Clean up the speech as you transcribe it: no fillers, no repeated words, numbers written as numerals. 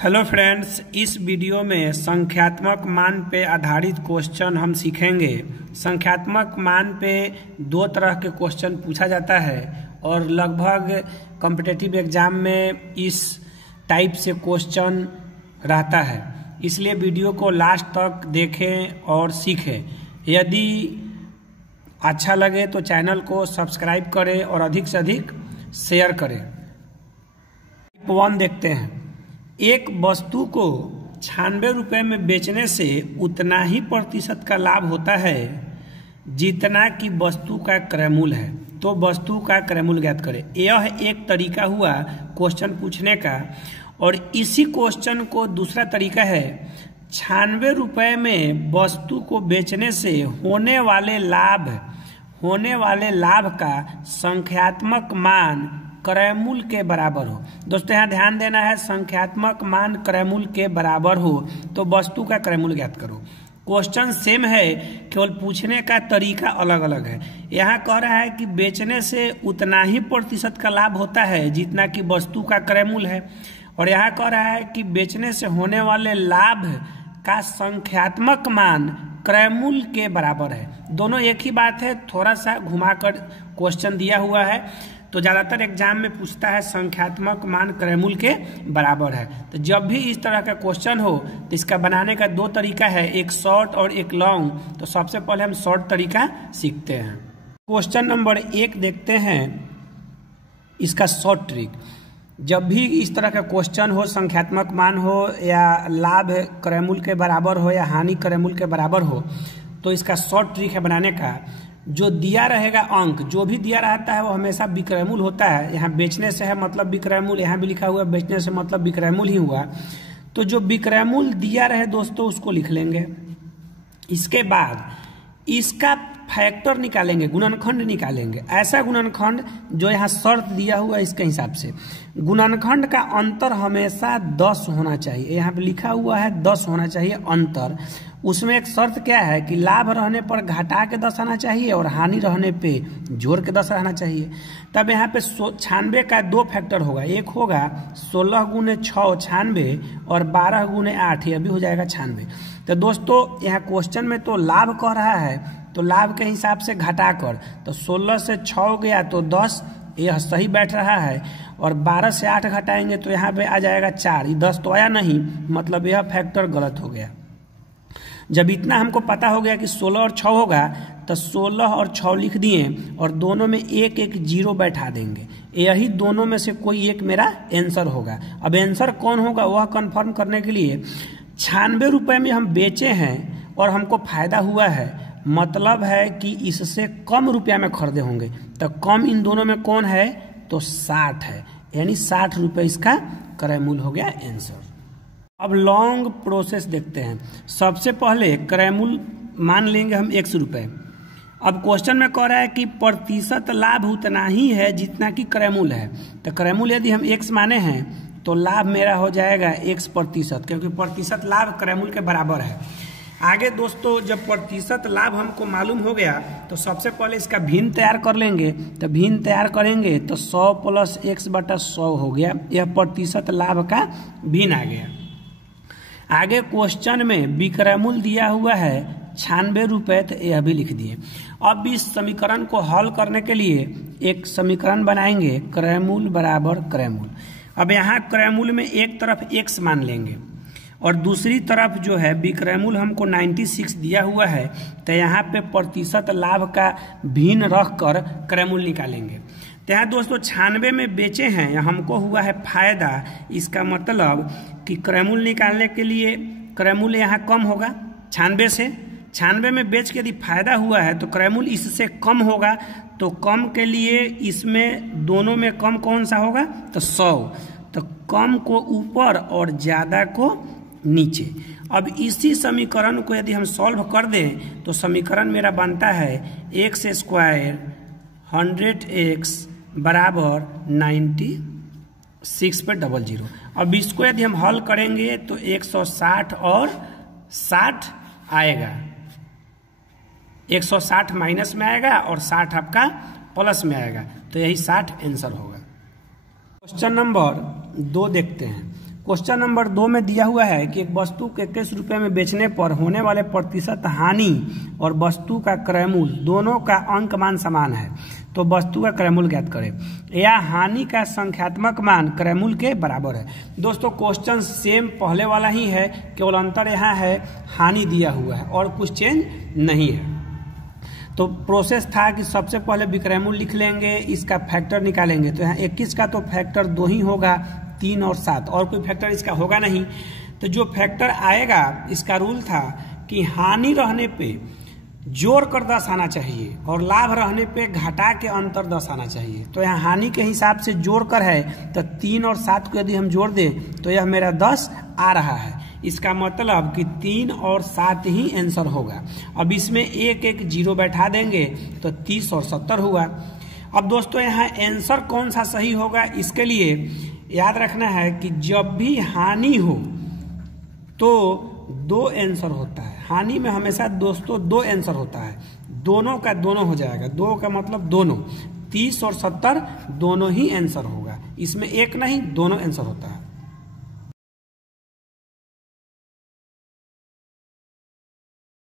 Hello friends, इस video में संख्यात्मक मान पे आधारित क्वेश्चन हम सीखेंगे। संख्यात्मक मान पे दो तरह के क्वेश्चन पूछा जाता है और लगभग कॉम्पिटिटिव एग्जाम में इस टाइप से क्वेश्चन रहता है, इसलिए वीडियो को लास्ट तक देखें और सीखें। यदि अच्छा लगे तो चैनल को सब्सक्राइब करें और अधिक से अधिक शेयर करें। टाइप 1 देखते हैं। एक वस्तु को 96 रुपये में बेचने से उतना ही प्रतिशत का लाभ होता है जितना कि वस्तु का क्रय मूल्य है। तो वस्तु का क्रय मूल्य ज्ञात करें। यह एक तरीका हुआ क्वेश्चन पूछने का, और इसी क्वेश्चन को दूसरा तरीका है 96 रुपये में वस्तु को बेचने से होने वाले लाभ का संख्यात्मक मान क्रय मूल्य के बराबर हो। दोस्तों यहाँ ध्यान देना है, संख्यात्मक मान क्रय मूल्य के बराबर हो तो वस्तु का क्रय मूल्य ज्ञात करो। क्वेश्चन सेम है, केवल पूछने का तरीका अलग अलग है। यहाँ कह रहा है कि बेचने से उतना ही प्रतिशत का लाभ होता है जितना कि वस्तु का क्रय मूल्य है, और यहाँ कह रहा है कि बेचने से होने वाले लाभ का संख्यात्मक मान क्रय मूल्य के बराबर है। दोनों एक ही बात है, थोड़ा सा घुमाकर क्वेश्चन दिया हुआ है। तो ज़्यादातर एग्जाम में पूछता है संख्यात्मक मान क्रय मूल्य के बराबर है। तो जब भी इस तरह का क्वेश्चन हो तो इसका बनाने का दो तरीका है, एक शॉर्ट और एक लॉन्ग। तो सबसे पहले हम शॉर्ट तरीका सीखते हैं। क्वेश्चन नंबर 1 देखते हैं, इसका शॉर्ट ट्रिक। जब भी इस तरह का क्वेश्चन हो, संख्यात्मक मान हो या लाभ क्रय मूल्य के बराबर हो या हानि क्रय मूल्य के बराबर हो, तो इसका शॉर्ट ट्रिक है बनाने का। जो दिया रहेगा अंक, जो भी दिया रहता है वो हमेशा विक्रय मूल्य होता है। यहाँ बेचने से है मतलब विक्रय मूल्य, यहाँ भी लिखा हुआ है बेचने से मतलब विक्रय मूल्य ही हुआ। तो जो विक्रय मूल्य दिया रहे दोस्तों उसको लिख लेंगे। इसके बाद इसका फैक्टर निकालेंगे, गुणनखंड निकालेंगे। ऐसा गुणनखंड जो यहाँ शर्त दिया हुआ है इसके हिसाब से। गुणनखंड का अंतर हमेशा 10 होना चाहिए। यहाँ पे लिखा हुआ है 10 होना चाहिए अंतर। उसमें एक शर्त क्या है कि लाभ रहने पर घटा के 10 आना चाहिए और हानि रहने पे जोड़ के 10 आना चाहिए। तब यहाँ पे 96 का 2 फैक्टर होगा। एक होगा 16 गुने 6 96 और 12 गुने 8, यह भी हो जाएगा 96। तो दोस्तों यहाँ क्वेश्चन में तो लाभ कह रहा है, तो लाभ के हिसाब से घटा कर, तो 16 से 6 गया तो 10, यह सही बैठ रहा है। और 12 से 8 घटाएंगे तो यहाँ पे आ जाएगा 4, ये 10 तो आया नहीं, मतलब यह फैक्टर गलत हो गया। जब इतना हमको पता हो गया कि 16 और 6 होगा, तो 16 और 6 लिख दिए और दोनों में एक एक जीरो बैठा देंगे। यही दोनों में से कोई एक मेरा आंसर होगा। अब आंसर कौन होगा वह कंफर्म करने के लिए 96 रुपये में हम बेचे हैं और हमको फायदा हुआ है, मतलब है कि इससे कम रुपया में खरीदे होंगे। तो कम इन दोनों में कौन है, तो 60 है, यानी 60 रुपये इसका क्रय मूल्य हो गया आंसर। अब लॉन्ग प्रोसेस देखते हैं। सबसे पहले क्रय मूल्य मान लेंगे हम 100 रुपये। अब क्वेश्चन में कह रहा है कि प्रतिशत लाभ उतना ही है जितना कि क्रय मूल्य है। तो क्रय मूल्य यदि हम x माने हैं तो लाभ मेरा हो जाएगा x%, क्योंकि प्रतिशत लाभ क्रय मूल्य के बराबर है। आगे दोस्तों जब प्रतिशत लाभ हमको मालूम हो गया तो सबसे पहले इसका भिन्न तैयार कर लेंगे। तो भिन्न तैयार करेंगे तो 100 + x/100 हो गया, यह प्रतिशत लाभ का भिन्न आ गया। आगे क्वेश्चन में विक्रय मूल्य दिया हुआ है 96 रुपये, तो यह भी लिख दिए। अब इस समीकरण को हल करने के लिए एक समीकरण बनाएंगे, क्रय मूल्य बराबर क्रय मूल्य। अब यहाँ क्रय मूल्य में एक तरफ x मान लेंगे और दूसरी तरफ जो है विक्रय मूल्य हमको 96 दिया हुआ है, तो यहाँ पे प्रतिशत लाभ का भिन्न रख कर क्रय मूल्य निकालेंगे। तो यहाँ दोस्तों 96 में बेचे हैं, हमको हुआ है फायदा। इसका मतलब कि क्रय मूल्य निकालने के लिए क्रय मूल्य यहाँ कम होगा 96 से। 96 में बेच के यदि फायदा हुआ है तो क्रय मूल्य इससे कम होगा। तो कम के लिए इसमें दोनों में कम कौन सा होगा, तो 100। तो कम को ऊपर और ज़्यादा को नीचे। अब इसी समीकरण को यदि हम सॉल्व कर दें तो समीकरण मेरा बनता है x² 100x बराबर 96 पे 00। अब इसको यदि हम हल करेंगे तो 160 और 60 आएगा, 160 माइनस में आएगा और 60 आपका प्लस में आएगा, तो यही 60 आंसर होगा। क्वेश्चन नंबर 2 देखते हैं। क्वेश्चन नंबर 2 में दिया हुआ है कि एक वस्तु के 21 रुपए में बेचने पर होने वाले प्रतिशत हानि और वस्तु का क्रय मूल्य दोनों का अंक मान समान है, तो वस्तु का क्रय मूल्य ज्ञात करें। या हानि का संख्यात्मक मान क्रय मूल्य के बराबर है। दोस्तों क्वेश्चन सेम पहले वाला ही है, केवल अंतर यहाँ है हानि दिया हुआ है और कुछ चेंज नहीं है। तो प्रोसेस था कि सबसे पहले विक्रय मूल्य लिख लेंगे, इसका फैक्टर निकालेंगे। तो यहाँ 21 का तो फैक्टर 2 ही होगा, 3 और 7, और कोई फैक्टर इसका होगा नहीं। तो जो फैक्टर आएगा, इसका रूल था कि हानि रहने पे जोड़ कर 10 आना चाहिए और लाभ रहने पे घटा के अंतर 10 आना चाहिए। तो यहाँ हानि के हिसाब से जोड़ कर है, तो 3 और 7 को यदि हम जोड़ दें तो यह मेरा 10 आ रहा है। इसका मतलब कि 3 और 7 ही आंसर होगा। अब इसमें एक एक जीरो बैठा देंगे तो 30 और 70 हुआ। अब दोस्तों यहाँ आंसर कौन सा सही होगा, इसके लिए याद रखना है कि जब भी हानि हो तो 2 आंसर होता है। हानि में हमेशा दोस्तों 2 आंसर होता है, दोनों का दोनों हो जाएगा। 2 का मतलब दोनों, 30 और 70 दोनों ही आंसर होगा, इसमें एक नहीं, दोनों आंसर होता है।